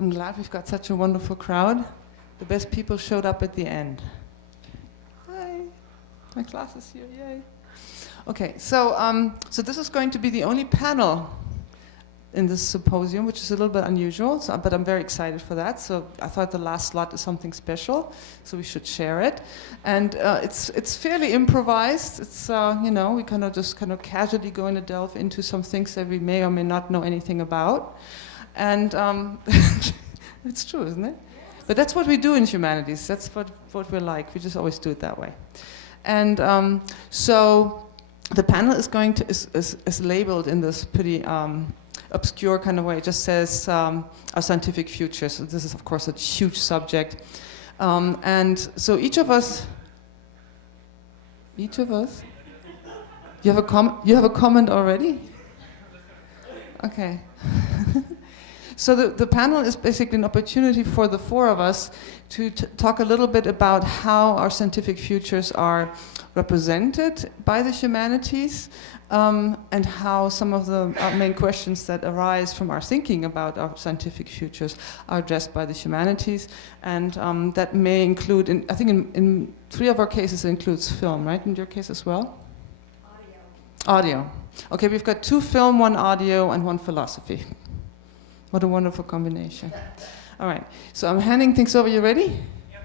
I'm glad we've got such a wonderful crowd. The best people showed up at the end. Hi, my class is here, yay. Okay, so this is going to be the only panel in this symposium, which is a little bit unusual, but I'm very excited for that. So I thought the last slot is something special, so we should share it. And it's fairly improvised. It's we just casually going to delve into some things that we may or may not know anything about. And it's true, isn't it? But that's what we do in humanities. That's what we're like. We just always do it that way. And so the panel is going to is labeled in this pretty obscure kind of way. It just says our scientific future. So this is, of course, a huge subject. And so each of us, you have a comment already? Okay. So the panel is basically an opportunity for the four of us to talk a little bit about how our scientific futures are represented by the humanities, and how some of the main questions that arise from our thinking about our scientific futures are addressed by the humanities. And that may include, in three of our cases, it includes film, right? In your case as well? Audio. Okay, we've got 2 film, 1 audio, and 1 philosophy. What a wonderful combination. All right, so I'm handing things over. You ready? Yep.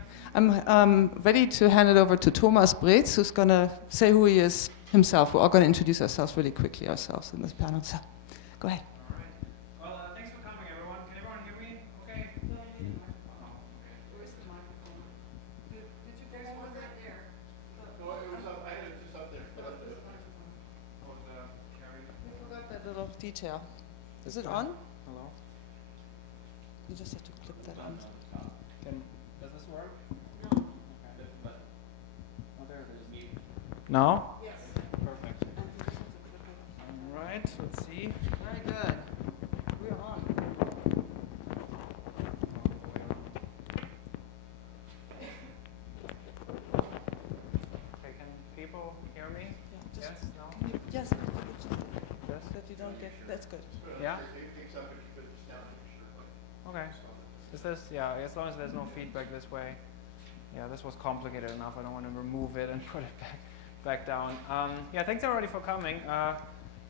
I'm ready to hand it over to Thomas Breetz, who's going to say who he is himself. We're all going to introduce ourselves really quickly ourselves in this panel. So, go ahead. All right. Well, thanks for coming, everyone. Can everyone hear me? Okay. Where's the microphone? Did you guys want that there? No, it was up. I had it just up there. We forgot that little detail. Is it on? Hello. You just have to clip that on. Does this work? No. Okay. Oh, there it is. No? Yes. Perfect. All right, let's see. Very good. We're on. Okay, can people hear me? Yeah, Yes? No? Yes. Yes? That you don't get. That's good. Yeah? Okay. Is this, yeah, as long as there's no feedback this way. Yeah, this was complicated enough. I don't want to remove it and put it back down. Yeah, thanks everybody for coming.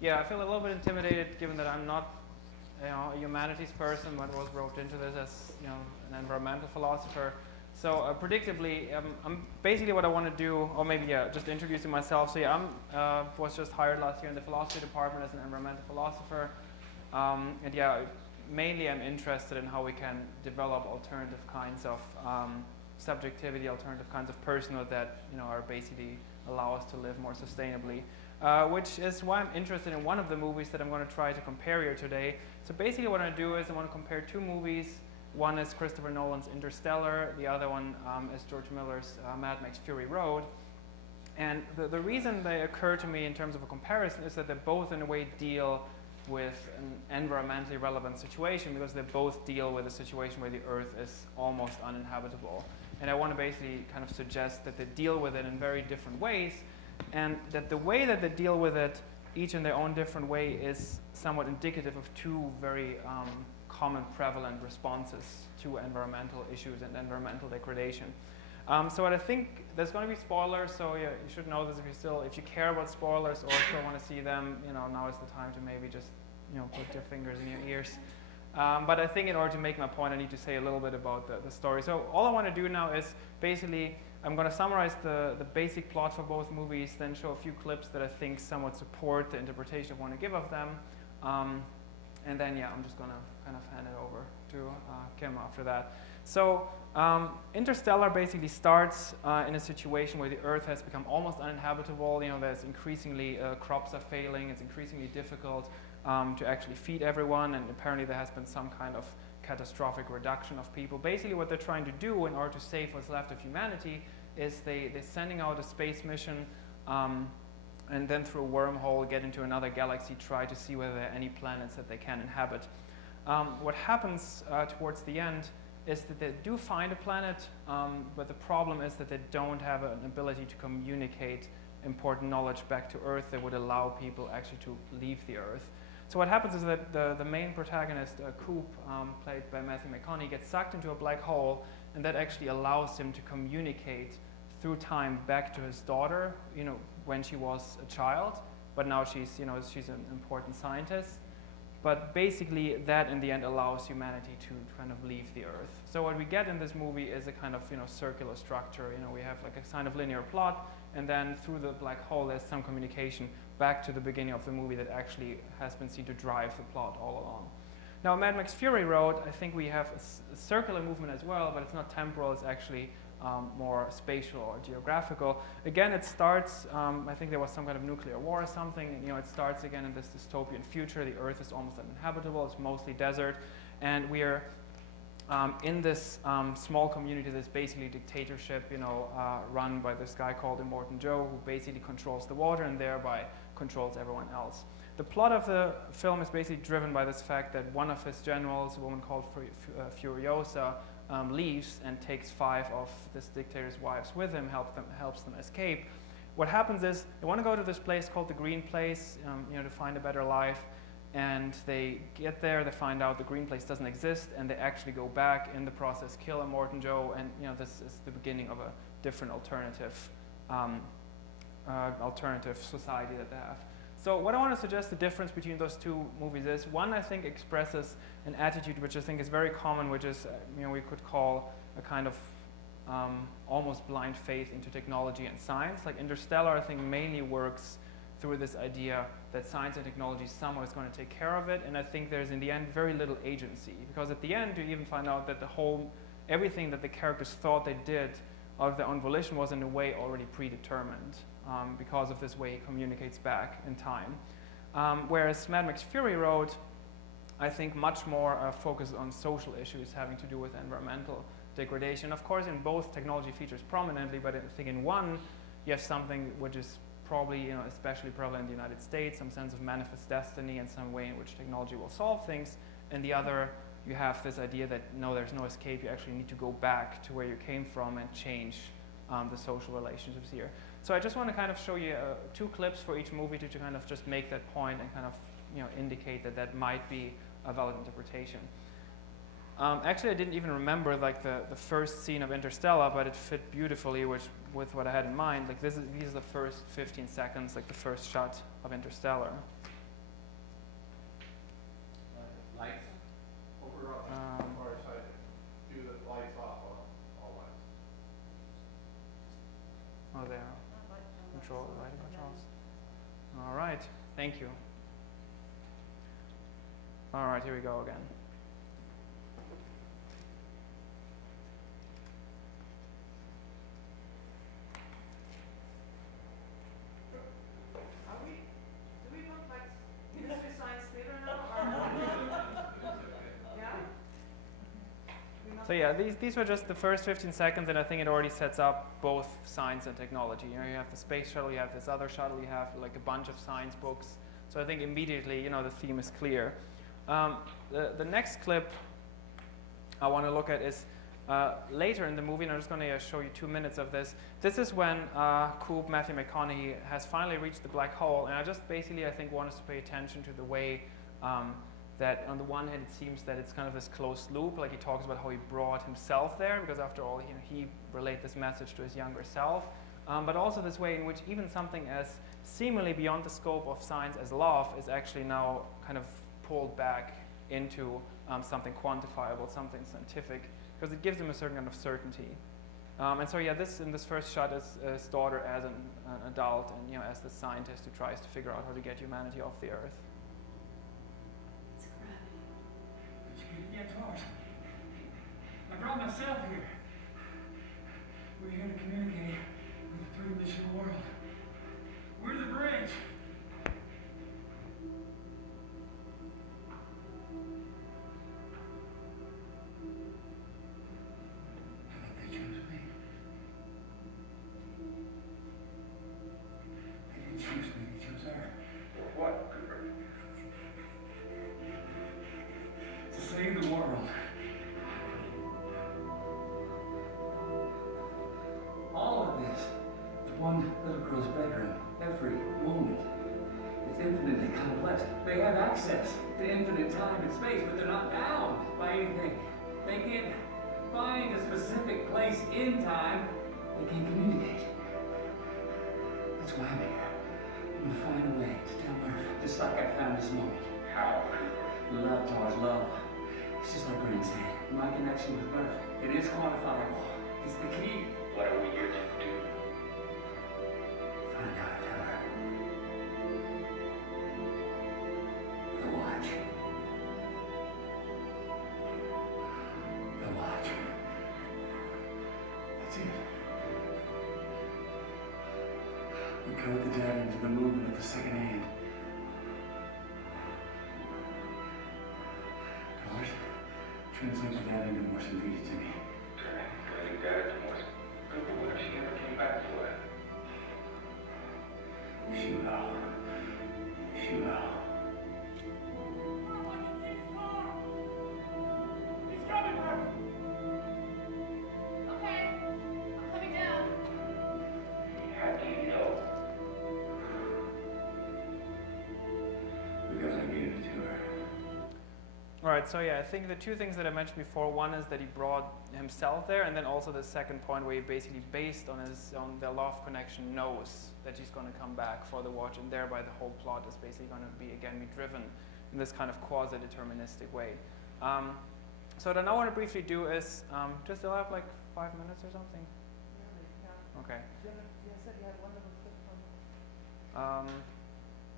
Yeah, I feel a little bit intimidated given that I'm not a humanities person, but was roped into this as an environmental philosopher. So predictably, basically what I want to do, or maybe just introducing myself. So yeah, I was just hired last year in the philosophy department as an environmental philosopher. And yeah, mainly I'm interested in how we can develop alternative kinds of subjectivity, alternative kinds of personhood that are basically allow us to live more sustainably. Which is why I'm interested in one of the movies that I'm going to try to compare here today. So basically what I do is I want to compare 2 movies. One is Christopher Nolan's Interstellar, the other one is George Miller's Mad Max Fury Road. And the reason they occur to me in terms of a comparison is that they both in a way deal with an environmentally relevant situation, because they both deal with a situation where the Earth is almost uninhabitable. And I want to basically kind of suggest that they deal with it in very different ways, and that the way that they deal with it, each in their own different way, is somewhat indicative of 2 very common prevalent responses to environmental issues and environmental degradation. So what I think, there's going to be spoilers, so yeah, you should know this if you care about spoilers or still want to see them, now is the time to maybe just put your fingers in your ears. But I think in order to make my point, I need to say a little bit about the story. So all I want to do now is basically, I'm going to summarize the basic plot for both movies, then show a few clips that I think somewhat support the interpretation I want to give of them. And then, yeah, I'm just going to kind of hand it over to Kim after that. So Interstellar basically starts in a situation where the Earth has become almost uninhabitable. There's increasingly, crops are failing. It's increasingly difficult to actually feed everyone. And apparently there has been some kind of catastrophic reduction of people. Basically what they're trying to do in order to save what's left of humanity is they're sending out a space mission and then through a wormhole get into another galaxy, try to see whether there are any planets that they can inhabit. What happens towards the end is that they do find a planet, but the problem is that they don't have an ability to communicate important knowledge back to Earth that would allow people actually to leave the Earth. So what happens is that the main protagonist, Coop, played by Matthew McConaughey, gets sucked into a black hole, and that actually allows him to communicate through time back to his daughter, when she was a child, but now she's an important scientist. But basically, that in the end allows humanity to kind of leave the Earth. So what we get in this movie is a kind of circular structure. We have like a kind of linear plot, and then through the black hole, there's some communication back to the beginning of the movie that actually has been seen to drive the plot all along. Now, Mad Max Fury Road, I think we have a circular movement as well, but it's not temporal. It's actually more spatial or geographical. Again, it starts, I think there was some kind of nuclear war or something, and it starts again in this dystopian future. The Earth is almost uninhabitable, it's mostly desert, and we are in this small community, this basically dictatorship, run by this guy called Immortan Joe, who basically controls the water and thereby controls everyone else. The plot of the film is basically driven by this fact that one of his generals, a woman called Furiosa, leaves and takes 5 of this dictator's wives with him, helps them escape. What happens is they want to go to this place called the Green Place, to find a better life. And they get there, they find out the Green Place doesn't exist, and they actually go back, in the process kill Immortan Joe, and this is the beginning of a different alternative society that they have. So what I want to suggest the difference between those two movies is, one I think expresses an attitude which I think is very common, which is we could call a kind of almost blind faith into technology and science. Like Interstellar, I think mainly works through this idea that science and technology somehow is going to take care of it, and I think there's in the end very little agency, because at the end you even find out that everything that the characters thought they did out of their own volition was in a way already predetermined, because of this way he communicates back in time. Whereas Mad Max Fury Road, I think much more focused on social issues having to do with environmental degradation. Of course, in both technology features prominently, but I think in one you have something which is probably, especially prevalent in the United States, some sense of manifest destiny and some way in which technology will solve things. And the other, you have this idea that no, there's no escape. You actually need to go back to where you came from and change the social relationships here. So I just want to kind of show you 2 clips for each movie to kind of just make that point and kind of indicate that might be a valid interpretation. Actually, I didn't even remember like the first scene of Interstellar, but it fit beautifully with what I had in mind. Like these are the first 15 seconds, like the first shot of Interstellar. Lights? Over or side, do the lights off all lights. Oh, there. Lighting controls. All right, thank you. All right, here we go again. Do we look like Mystery Science Theater now? So yeah, these were just the first 15 seconds, and I think it already sets up both science and technology. You have the space shuttle, you have this other shuttle, you have like a bunch of science books. So I think immediately, the theme is clear. The next clip I want to look at is later in the movie, and I'm just going to show you 2 minutes of this. This is when Coop, Matthew McConaughey, has finally reached the black hole, and I just basically, I think, want us to pay attention to the way that on the one hand, it seems that it's kind of this closed loop, like he talks about how he brought himself there, because after all, he relayed this message to his younger self, but also this way in which even something as seemingly beyond the scope of science as love is actually now kind of pulled back into something quantifiable, something scientific, because it gives him a certain kind of certainty. And so yeah, in this first shot is his daughter as an adult, and as the scientist who tries to figure out how to get humanity off the Earth. Get to ours. I brought myself here. We're here to communicate with the three-dimensional world. We're the bridge. I think they chose me. They didn't choose me, they chose her. What? To save the world. access to infinite time and space, but they're not bound by anything. They can't find a specific place in time. They can communicate. That's why I'm here. I'm gonna find a way to tell Earth, just like I found this moment. How? Love, Tars, love. It's just like Brent said. My connection with Earth, it is quantifiable. It's the key. What are we here to do? Find out, tell her. The watch. The watch. That's it. We code the data into the movement of the second hand. Tars, translate the data into Morse and feed it to me. Translating data to Morse. But what if she never came back to it? She will. She will. He's coming, Murph! Okay, I'm coming down. How do you know? Because I gave it to her. Alright, so yeah, I think the two things that I mentioned before, one is that he brought himself there, and then also the second point where he basically, based on the law of connection, knows that he's going to come back for the watch, and thereby the whole plot is basically going to be driven in this kind of quasi-deterministic way. So what I now want to briefly do is, just still have like 5 minutes or something? Okay.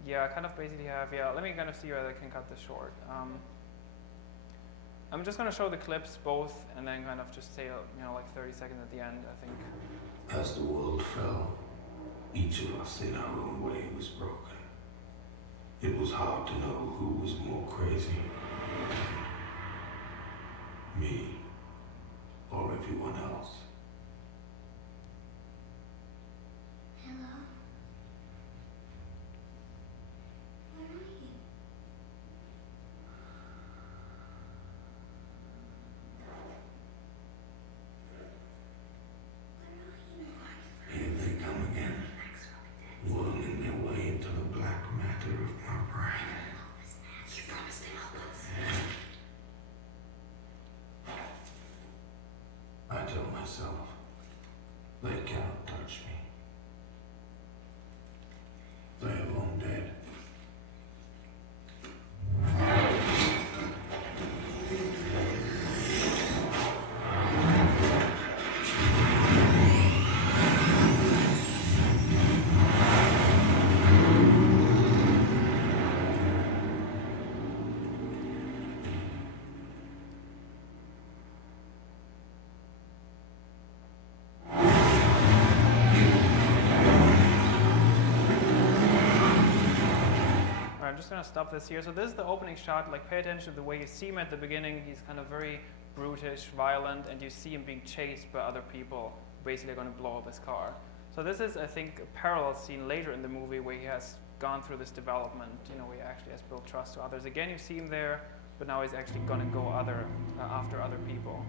Yeah, I kind of basically have, let me kind of see whether I can cut this short. I'm just going to show the clips both and then kind of just say, like 30 seconds at the end, I think. As the world fell, each of us in our own way was broken. It was hard to know who was more crazy. Me or everyone else. Hello? Where are you? Here they come again, worming their way into the black matter of my brain. You promised to help us. I tell myself, they cannot touch me. They are long dead. I'm just going to stop this here. So this is the opening shot. Like, pay attention to the way you see him at the beginning. He's kind of very brutish, violent, and you see him being chased by other people who basically are going to blow up his car. So this is, I think, a parallel scene later in the movie where he has gone through this development, where he actually has built trust to others. Again, you see him there, but now he's actually going to go after other people.